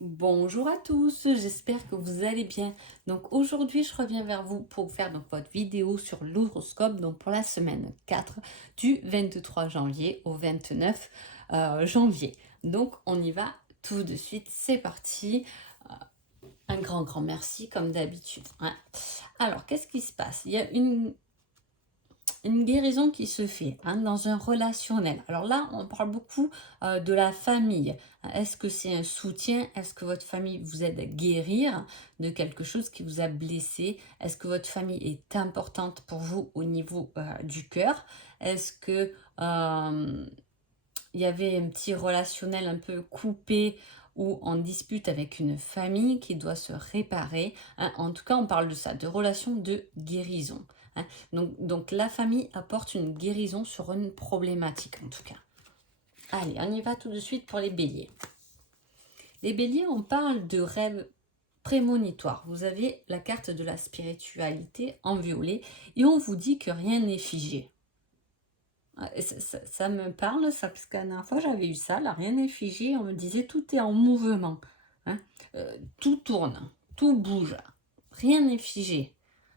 Bonjour à tous, j'espère que vous allez bien. Donc aujourd'hui, je reviens vers vous pour faire votre vidéo sur l'horoscope pour la semaine 4 du 23 janvier au 29 janvier. Donc on y va tout de suite, c'est parti. Un grand merci comme d'habitude, hein. Alors, qu'est-ce qui se passe? Il y a une guérison qui se fait, hein, dans un relationnel. Alors là, on parle beaucoup de la famille. Est-ce que c'est un soutien? Est-ce que votre famille vous aide à guérir de quelque chose qui vous a blessé? Est-ce que votre famille est importante pour vous au niveau du cœur? Est-ce que il y avait un petit relationnel un peu coupé ou en dispute avec une famille qui doit se réparer, hein? En tout cas, on parle de ça, de relation de guérison, hein. Donc la famille apporte une guérison sur une problématique en tout cas. Allez, on y va tout de suite pour les béliers. Les béliers, on parle de rêves prémonitoires. Vous avez la carte de la spiritualité en violet et on vous dit que rien n'est figé. Ça me parle, ça, parce que la dernière fois j'avais eu ça, là, rien n'est figé, on me disait tout est en mouvement, hein. Tout tourne, tout bouge, rien n'est figé,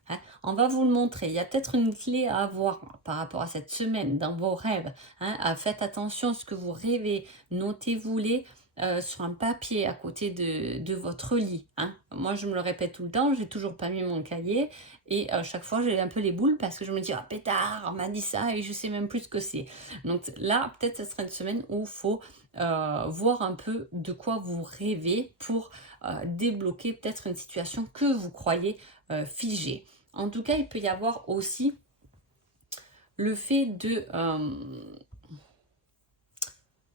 hein. On va vous le montrer, il y a peut-être une clé à avoir par rapport à cette semaine dans vos rêves, hein. Faites attention à ce que vous rêvez, notez-vous-les sur un papier à côté de votre lit, hein. Moi je me le répète tout le temps, j'ai toujours pas mis mon cahier et chaque fois j'ai un peu les boules parce que je me dis ah pétard, on m'a dit ça et je sais même plus ce que c'est. Donc là peut-être ce serait une semaine où il faut voir un peu de quoi vous rêvez pour débloquer peut-être une situation que vous croyez figée. En tout cas, il peut y avoir aussi le fait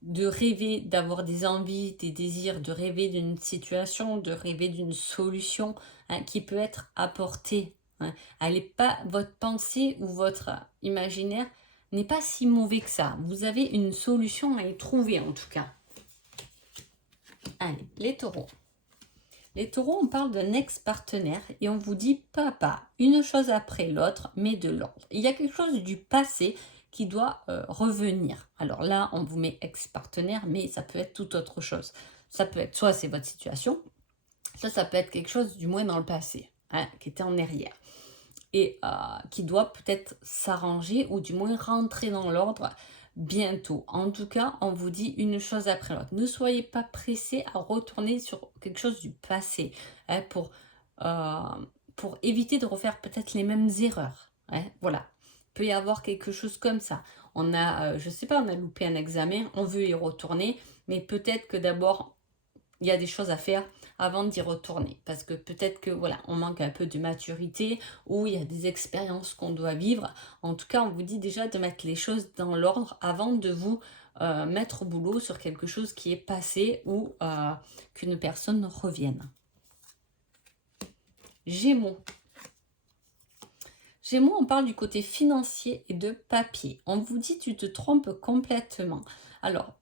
de rêver, d'avoir des envies, des désirs, de rêver d'une situation, de rêver d'une solution, hein, qui peut être apportée, hein. Elle est pas, votre pensée ou votre imaginaire n'est pas si mauvais que ça. Vous avez une solution à y trouver en tout cas. Allez, les taureaux. Les taureaux, on parle d'un ex-partenaire et on vous dit pas à pas, une chose après l'autre, mais de l'ordre. Il y a quelque chose du passé qui doit revenir. Alors là, on vous met ex-partenaire, mais ça peut être tout autre chose. Ça peut être, soit c'est votre situation, ça peut être quelque chose du moins dans le passé, hein, qui était en arrière. Et qui doit peut-être s'arranger ou du moins rentrer dans l'ordre bientôt. En tout cas, on vous dit une chose après l'autre. Ne soyez pas pressé à retourner sur quelque chose du passé, hein, pour éviter de refaire peut-être les mêmes erreurs, hein, voilà. Il peut y avoir quelque chose comme ça. On a, je sais pas, on a loupé un examen, on veut y retourner, mais peut-être que d'abord il y a des choses à faire avant d'y retourner. Parce que peut-être que voilà, on manque un peu de maturité ou il y a des expériences qu'on doit vivre. En tout cas, on vous dit déjà de mettre les choses dans l'ordre avant de vous mettre au boulot sur quelque chose qui est passé ou qu'une personne revienne. Gémeaux. Gémeaux, on parle du côté financier et de papier. On vous dit tu te trompes complètement. Alors,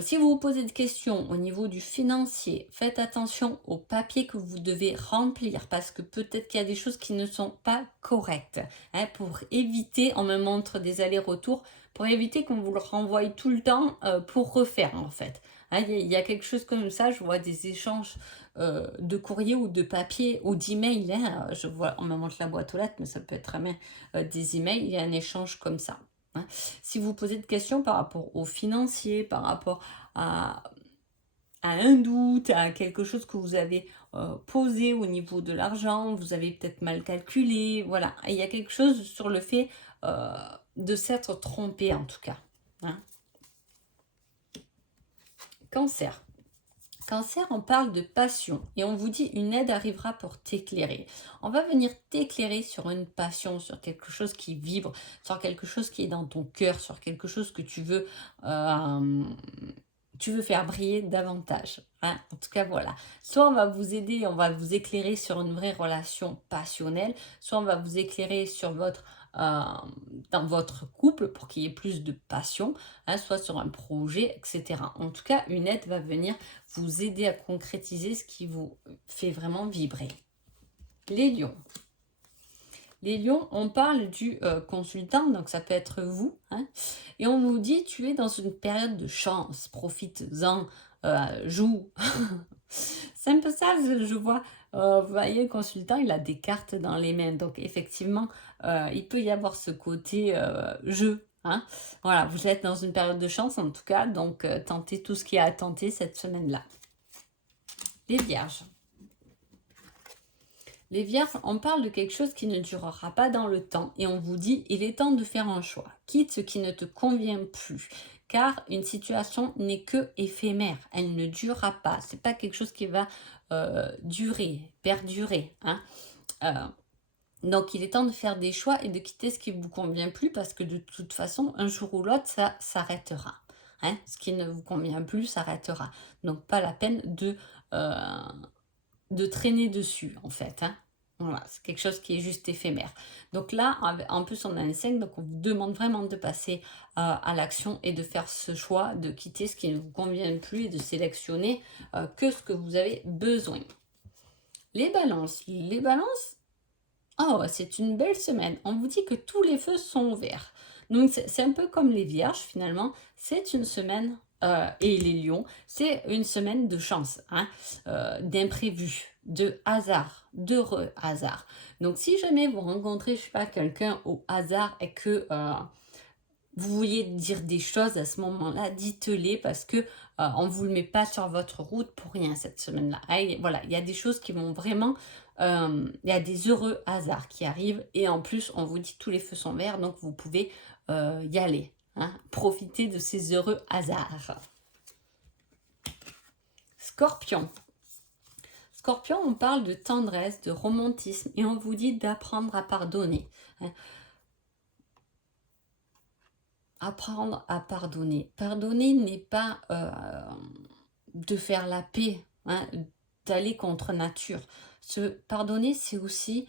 si vous vous posez des questions au niveau du financier, faites attention aux papiers que vous devez remplir parce que peut-être qu'il y a des choses qui ne sont pas correctes, hein, pour éviter, on me montre des allers-retours, pour éviter qu'on vous le renvoie tout le temps pour refaire en fait. Hein, il y a quelque chose comme ça, je vois des échanges de courrier ou de papier ou d'email, hein, je vois, on me montre la boîte aux lettres, mais ça peut être même des emails, il y a un échange comme ça, hein. Si vous posez des questions par rapport aux financiers, par rapport à, à un doute, à quelque chose que vous avez posé au niveau de l'argent, vous avez peut-être mal calculé, voilà. Il y a quelque chose sur le fait de s'être trompé en tout cas, hein. Cancer. Cancer, on parle de passion et on vous dit une aide arrivera pour t'éclairer. On va venir t'éclairer sur une passion, sur quelque chose qui vibre, sur quelque chose qui est dans ton cœur, sur quelque chose que tu veux faire briller davantage, hein. En tout cas, voilà. Soit on va vous aider, on va vous éclairer sur une vraie relation passionnelle, soit on va vous éclairer sur euh, dans votre couple pour qu'il y ait plus de passion, hein, soit sur un projet, etc. En tout cas, une aide va venir vous aider à concrétiser ce qui vous fait vraiment vibrer. Les lions. Les lions, on parle du consultant, donc ça peut être vous, hein, et on vous dit tu es dans une période de chance, profites-en, joue. C'est un peu ça, je vois. Vous voyez, le consultant, il a des cartes dans les mains. Donc, effectivement, il peut y avoir ce côté jeu. Hein. Voilà, vous êtes dans une période de chance, en tout cas. Donc, tentez tout ce qu'il y a à tenter cette semaine-là. Les vierges. Les vierges, on parle de quelque chose qui ne durera pas dans le temps et on vous dit, il est temps de faire un choix. Quitte ce qui ne te convient plus. Car une situation n'est que éphémère. Elle ne durera pas. C'est pas quelque chose qui va durer, perdurer. Hein. Donc, il est temps de faire des choix et de quitter ce qui ne vous convient plus parce que de toute façon, un jour ou l'autre, ça s'arrêtera. Hein. Ce qui ne vous convient plus s'arrêtera. Donc, pas la peine de traîner dessus, en fait. Hein. Voilà, c'est quelque chose qui est juste éphémère. Donc là, en plus, on a un 5, donc on vous demande vraiment de passer à l'action et de faire ce choix, de quitter ce qui ne vous convient plus et de sélectionner que ce que vous avez besoin. Les balances. Les balances, oh, c'est une belle semaine. On vous dit que tous les feux sont verts. Donc, c'est un peu comme les vierges, finalement. C'est une semaine, et les lions, c'est une semaine de chance, hein, d'imprévu, de hasard, d'heureux hasard. Donc, si jamais vous rencontrez, je sais pas, quelqu'un au hasard et que vous vouliez dire des choses à ce moment-là, dites-les parce que on ne vous le met pas sur votre route pour rien cette semaine-là. Voilà, il y a des choses qui vont vraiment... il y a des heureux hasards qui arrivent et en plus, on vous dit tous les feux sont verts, donc vous pouvez y aller. Hein, profiter de ces heureux hasards. Scorpion. Scorpion, on parle de tendresse, de romantisme et on vous dit d'apprendre à pardonner. Hein. Apprendre à pardonner. Pardonner n'est pas de faire la paix, hein, d'aller contre nature. Pardonner, c'est aussi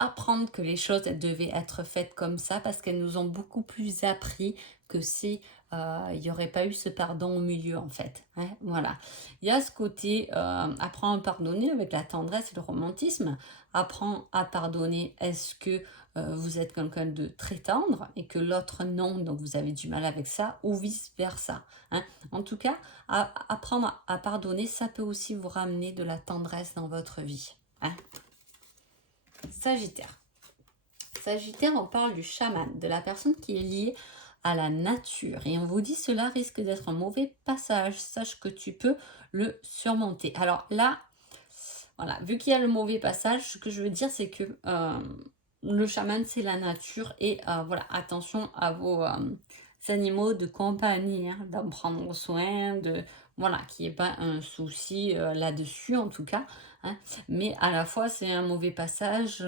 apprendre que les choses elles devaient être faites comme ça parce qu'elles nous ont beaucoup plus appris que si il n'y aurait pas eu ce pardon au milieu en fait. Hein, voilà. Il y a ce côté apprends à pardonner avec la tendresse et le romantisme. Apprends à pardonner. Est-ce que vous êtes quelqu'un de très tendre et que l'autre non, donc vous avez du mal avec ça ou vice versa. Hein. En tout cas, apprendre à pardonner, ça peut aussi vous ramener de la tendresse dans votre vie. Hein. Sagittaire. Sagittaire, on parle du chaman, de la personne qui est liée à la nature. Et on vous dit cela risque d'être un mauvais passage. Sache que tu peux le surmonter. Alors là, voilà, vu qu'il y a le mauvais passage, ce que je veux dire, c'est que le chaman, c'est la nature. Et voilà, attention à vos animaux de compagnie, hein, d'en prendre soin, voilà, qu'il n'y ait pas un souci là-dessus, en tout cas. Hein. Mais à la fois, c'est un mauvais passage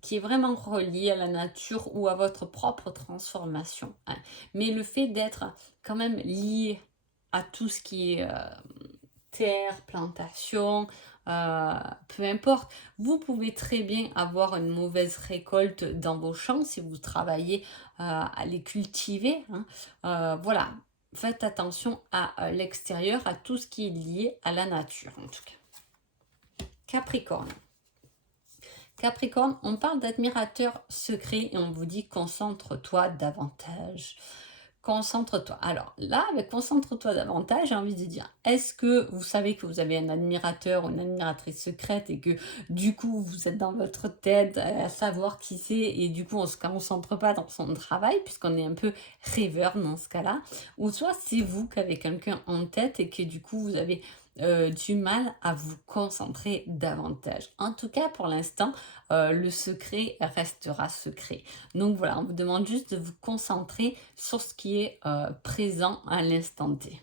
qui est vraiment relié à la nature ou à votre propre transformation. Hein. Mais le fait d'être quand même lié à tout ce qui est terre, plantation, peu importe, vous pouvez très bien avoir une mauvaise récolte dans vos champs si vous travaillez à les cultiver. Hein. Voilà, faites attention à l'extérieur, à tout ce qui est lié à la nature en tout cas. Capricorne. Capricorne, on parle d'admirateur secret et on vous dit concentre-toi davantage. Concentre-toi. Alors là, avec concentre-toi davantage, j'ai envie de dire, est-ce que vous savez que vous avez un admirateur ou une admiratrice secrète et que du coup, vous êtes dans votre tête à savoir qui c'est et du coup, on ne se concentre pas dans son travail puisqu'on est un peu rêveur dans ce cas-là. Ou soit c'est vous qui avez quelqu'un en tête et que du coup, vous avez du mal à vous concentrer davantage. En tout cas, pour l'instant, le secret restera secret. Donc voilà, on vous demande juste de vous concentrer sur ce qui est présent à l'instant T.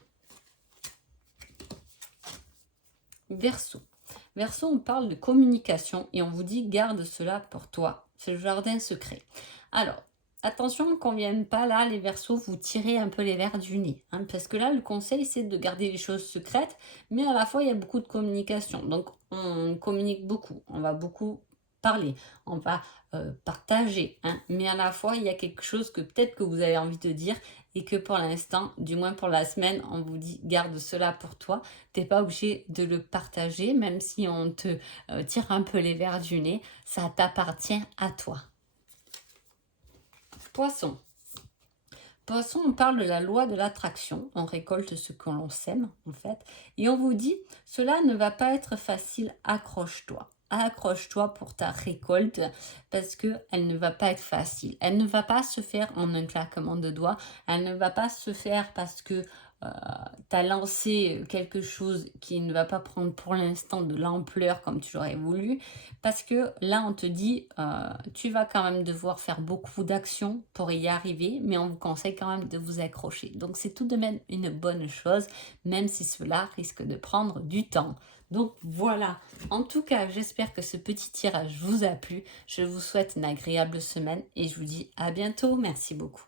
Verseau. Verseau, on parle de communication et on vous dit garde cela pour toi. C'est le jardin secret. Alors, attention qu'on ne vienne pas là, les Verseaux, vous tirer un peu les verres du nez. Hein, parce que là, le conseil, c'est de garder les choses secrètes, mais à la fois, il y a beaucoup de communication. Donc, on communique beaucoup, on va beaucoup parler, on va partager. Hein, mais à la fois, il y a quelque chose que peut-être que vous avez envie de dire et que pour l'instant, du moins pour la semaine, on vous dit garde cela pour toi. Tu n'es pas obligé de le partager, même si on te tire un peu les verres du nez, ça t'appartient à toi. Poisson. toute façon, on parle de la loi de l'attraction. On récolte ce que l'on sème, en fait. Et on vous dit, cela ne va pas être facile, accroche-toi. Accroche-toi pour ta récolte parce que elle ne va pas être facile. Elle ne va pas se faire en un claquement de doigts. Elle ne va pas se faire parce que tu as lancé quelque chose qui ne va pas prendre pour l'instant de l'ampleur comme tu l'aurais voulu. Parce que là, on te dit, tu vas quand même devoir faire beaucoup d'actions pour y arriver, mais on vous conseille quand même de vous accrocher. Donc, c'est tout de même une bonne chose, même si cela risque de prendre du temps. Donc voilà, en tout cas, j'espère que ce petit tirage vous a plu. Je vous souhaite une agréable semaine et je vous dis à bientôt. Merci beaucoup.